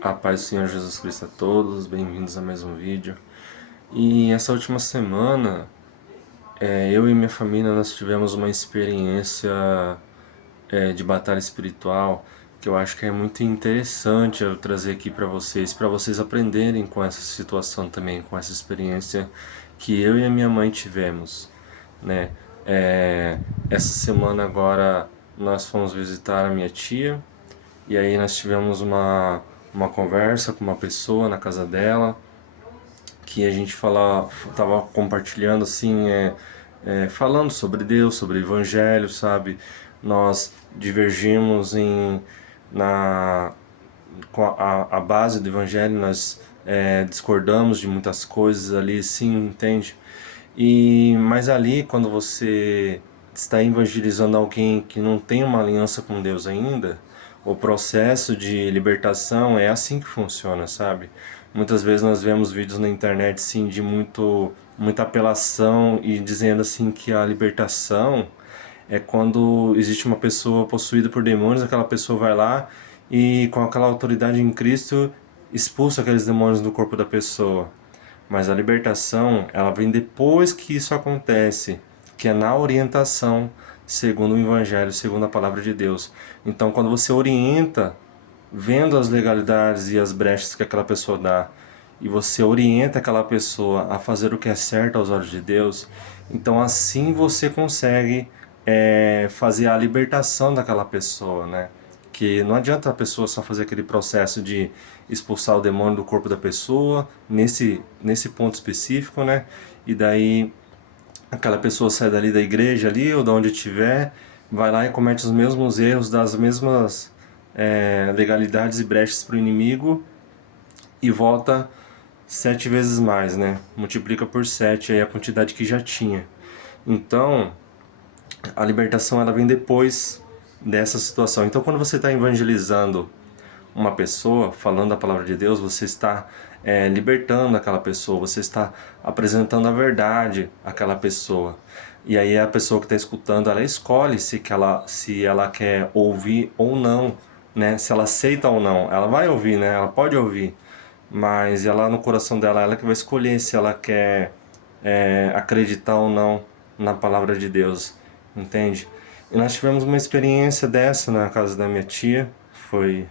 A paz do Senhor Jesus Cristo a todos, bem-vindos a mais um vídeo. E essa última semana, eu e minha família nós tivemos uma experiência de batalha espiritual que eu acho que é muito interessante eu trazer aqui para vocês aprenderem com essa situação também, com essa experiência que eu e a minha mãe tivemos, né? Essa semana agora nós fomos visitar a minha tia e aí nós tivemos uma conversa com uma pessoa na casa dela, que a gente tava compartilhando assim, falando sobre Deus, sobre o Evangelho, sabe? Nós divergimos na, com a base do Evangelho, nós discordamos de muitas coisas ali, sim, entende? Mas ali, quando você está evangelizando alguém que não tem uma aliança com Deus ainda, o processo de libertação é assim que funciona, sabe? Muitas vezes nós vemos vídeos na internet sim de muita apelação e dizendo assim que a libertação é quando existe uma pessoa possuída por demônios, aquela pessoa vai lá e com aquela autoridade em Cristo expulsa aqueles demônios do corpo da pessoa. Mas a libertação, ela vem depois que isso acontece, que é na orientação, segundo o Evangelho, segundo a palavra de Deus. Então, quando você orienta, vendo as legalidades e as brechas que aquela pessoa dá, e você orienta aquela pessoa a fazer o que é certo aos olhos de Deus, então assim você consegue fazer a libertação daquela pessoa, né? Que não adianta a pessoa só fazer aquele processo de expulsar o demônio do corpo da pessoa, nesse ponto específico, né? E daí aquela pessoa sai dali da igreja ali, ou de onde estiver, vai lá e comete os mesmos erros, das mesmas legalidades e brechas para o inimigo e volta 7 vezes mais, né? Multiplica por 7 aí a quantidade que já tinha. Então, a libertação ela vem depois dessa situação. Então, quando você está evangelizando uma pessoa, falando a palavra de Deus, você está libertando aquela pessoa, você está apresentando a verdade àquela pessoa. E aí a pessoa que está escutando, ela escolhe se ela quer ouvir ou não, né? Se ela aceita ou não. Ela vai ouvir, né? Ela pode ouvir, mas ela no coração dela, ela que vai escolher se ela quer acreditar ou não na palavra de Deus, entende? E nós tivemos uma experiência dessa na casa da minha tia, foi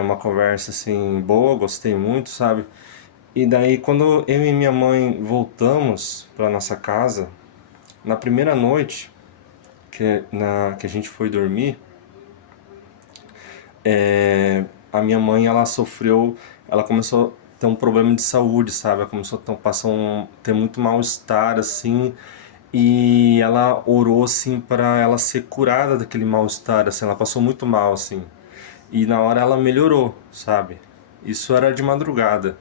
uma conversa assim boa, gostei muito, sabe? E daí quando eu e minha mãe voltamos para nossa casa, na primeira noite que a gente foi dormir, a minha mãe ela começou a ter um problema de saúde, sabe? Ela começou a ter muito mal-estar assim, e ela orou assim para ela ser curada daquele mal-estar, assim, ela passou muito mal assim. E na hora ela melhorou, sabe? Isso era de madrugada.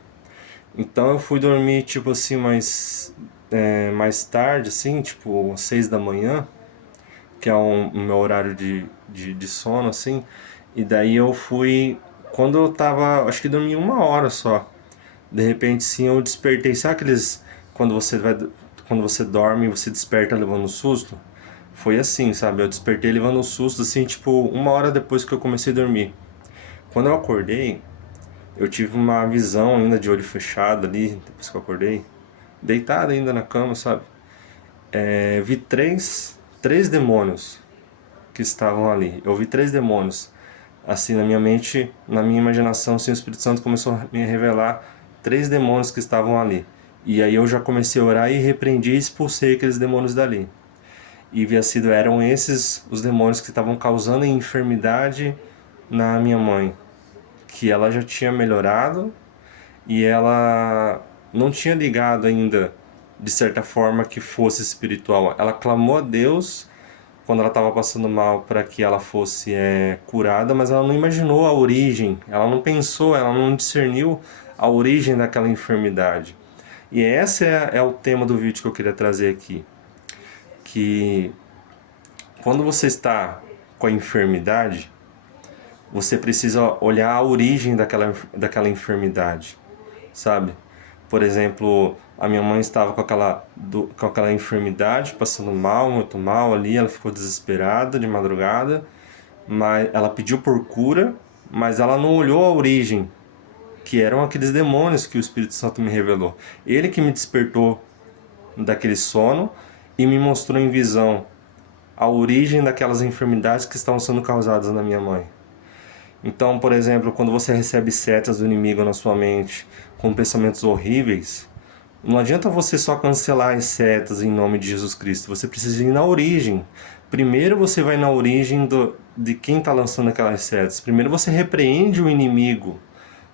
Então eu fui dormir tipo assim mais tarde, assim, tipo 6 da manhã, que é o meu horário de sono, assim. E daí eu fui. Quando eu tava. Acho que dormi 1 hora só. De repente, sim, eu despertei. Sabe aqueles. Quando você vai. Quando você dorme e você desperta levando um susto? Foi assim, sabe? Eu despertei levando um susto, assim, tipo, 1 hora depois que eu comecei a dormir. Quando eu acordei, eu tive uma visão ainda de olho fechado ali, depois que eu acordei. Deitado ainda na cama, sabe? Vi três demônios que estavam ali. Eu vi três demônios. Assim, na minha mente, na minha imaginação, assim, o Espírito Santo começou a me revelar três demônios que estavam ali. E aí eu já comecei a orar e repreendi e expulsei aqueles demônios dali. E eram esses os demônios que estavam causando a enfermidade na minha mãe, que ela já tinha melhorado e ela não tinha ligado ainda, de certa forma, que fosse espiritual. Ela clamou a Deus quando ela estava passando mal para que ela fosse curada, mas ela não imaginou a origem, ela não pensou, ela não discerniu a origem daquela enfermidade. E esse é o tema do vídeo que eu queria trazer aqui, que quando você está com a enfermidade, você precisa olhar a origem daquela enfermidade, sabe? Por exemplo, a minha mãe estava com aquela enfermidade, passando mal, muito mal ali, ela ficou desesperada de madrugada, mas ela pediu por cura, mas ela não olhou a origem, que eram aqueles demônios que o Espírito Santo me revelou. Ele que me despertou daquele sono e me mostrou em visão a origem daquelas enfermidades que estavam sendo causadas na minha mãe. Então, por exemplo, quando você recebe setas do inimigo na sua mente com pensamentos horríveis, não adianta você só cancelar as setas em nome de Jesus Cristo. Você precisa ir na origem. Primeiro você vai na origem de quem está lançando aquelas setas. Primeiro você repreende o inimigo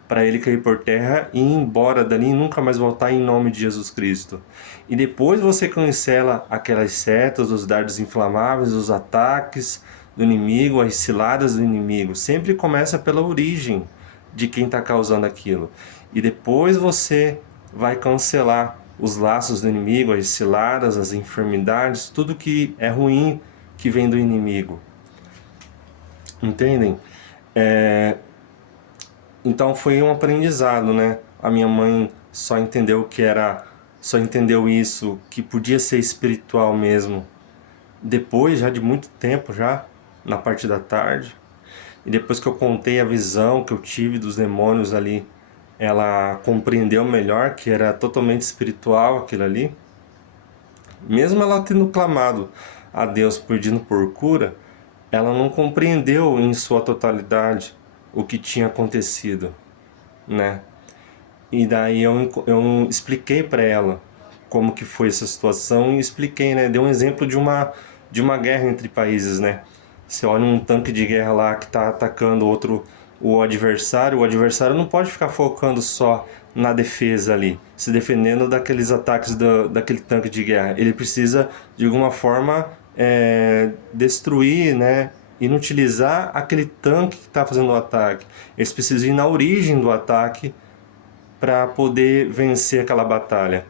para ele cair por terra e ir embora dali e nunca mais voltar em nome de Jesus Cristo. E depois você cancela aquelas setas, os dardos inflamáveis, os ataques do inimigo, as ciladas do inimigo. Sempre começa pela origem de quem está causando aquilo. E depois você vai cancelar os laços do inimigo, as ciladas, as enfermidades, tudo que é ruim que vem do inimigo. Entendem? Então foi um aprendizado, né? A minha mãe só entendeu isso, que podia ser espiritual mesmo, depois já de muito tempo já, na parte da tarde. E depois que eu contei a visão que eu tive dos demônios ali, ela compreendeu melhor que era totalmente espiritual aquilo ali. Mesmo ela tendo clamado a Deus pedindo por cura, ela não compreendeu em sua totalidade o que tinha acontecido, né? E daí eu expliquei para ela como que foi essa situação e expliquei, né? Dei um exemplo de uma guerra entre países, né? Você olha um tanque de guerra lá que está atacando o adversário não pode ficar focando só na defesa ali, se defendendo daqueles ataques daquele tanque de guerra. Ele precisa, de alguma forma, destruir, né? Inutilizar aquele tanque que está fazendo o ataque. Eles precisam ir na origem do ataque para poder vencer aquela batalha.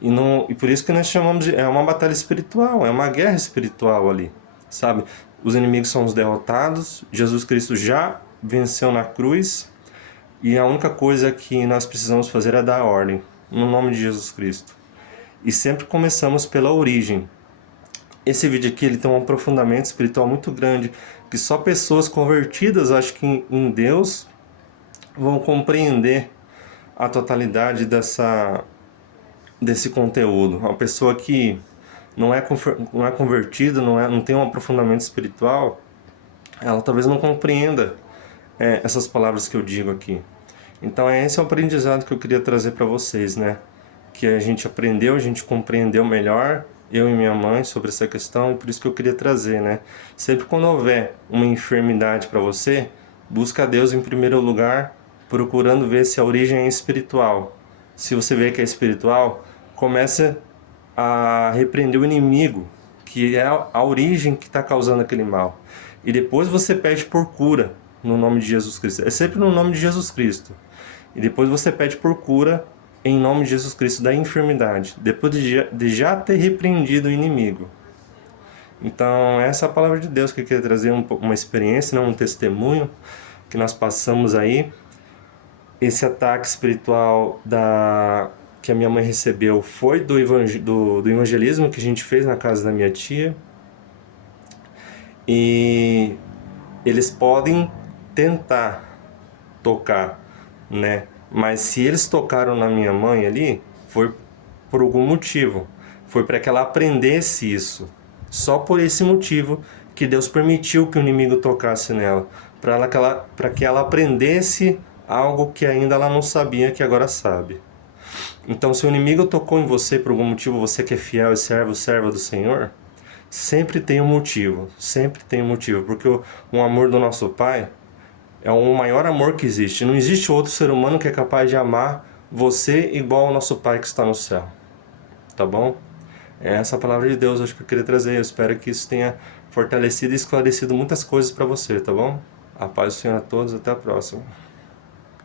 E por isso que nós chamamos de... É uma batalha espiritual, é uma guerra espiritual ali, sabe? Os inimigos são os derrotados, Jesus Cristo já venceu na cruz, e a única coisa que nós precisamos fazer é dar ordem, no nome de Jesus Cristo. E sempre começamos pela origem. Esse vídeo aqui ele tem um aprofundamento espiritual muito grande, que só pessoas convertidas, acho que em Deus, vão compreender a totalidade desse conteúdo. Uma pessoa que não é convertida, não tem um aprofundamento espiritual, ela talvez não compreenda essas palavras que eu digo aqui. Então esse é o aprendizado que eu queria trazer para vocês, né? Que a gente aprendeu, a gente compreendeu melhor, eu e minha mãe, sobre essa questão, e por isso que eu queria trazer, né? Sempre quando houver uma enfermidade para você, busca Deus em primeiro lugar, procurando ver se a origem é espiritual. Se você vê que é espiritual, comece a repreender o inimigo, que é a origem que está causando aquele mal. E depois você pede por cura, no nome de Jesus Cristo. É sempre no nome de Jesus Cristo. E depois você pede por cura em nome de Jesus Cristo da enfermidade, depois de já ter repreendido o inimigo. Então essa é a palavra de Deus que eu queria trazer uma experiência, um testemunho que nós passamos aí. Esse ataque espiritual que a minha mãe recebeu foi do evangelismo que a gente fez na casa da minha tia. E eles podem tentar tocar, né? Mas se eles tocaram na minha mãe ali, foi por algum motivo. Foi para que ela aprendesse isso. Só por esse motivo que Deus permitiu que o inimigo tocasse nela. Para que ela aprendesse algo que ainda ela não sabia, que agora sabe. Então, se o inimigo tocou em você por algum motivo, você que é fiel e serva do Senhor, sempre tem um motivo. Sempre tem um motivo. Porque o amor do nosso Pai é o maior amor que existe. Não existe outro ser humano que é capaz de amar você igual ao nosso Pai que está no céu. Tá bom? É essa a palavra de Deus, acho que eu queria trazer. Eu espero que isso tenha fortalecido e esclarecido muitas coisas para você, tá bom? A paz do Senhor a todos, até a próxima.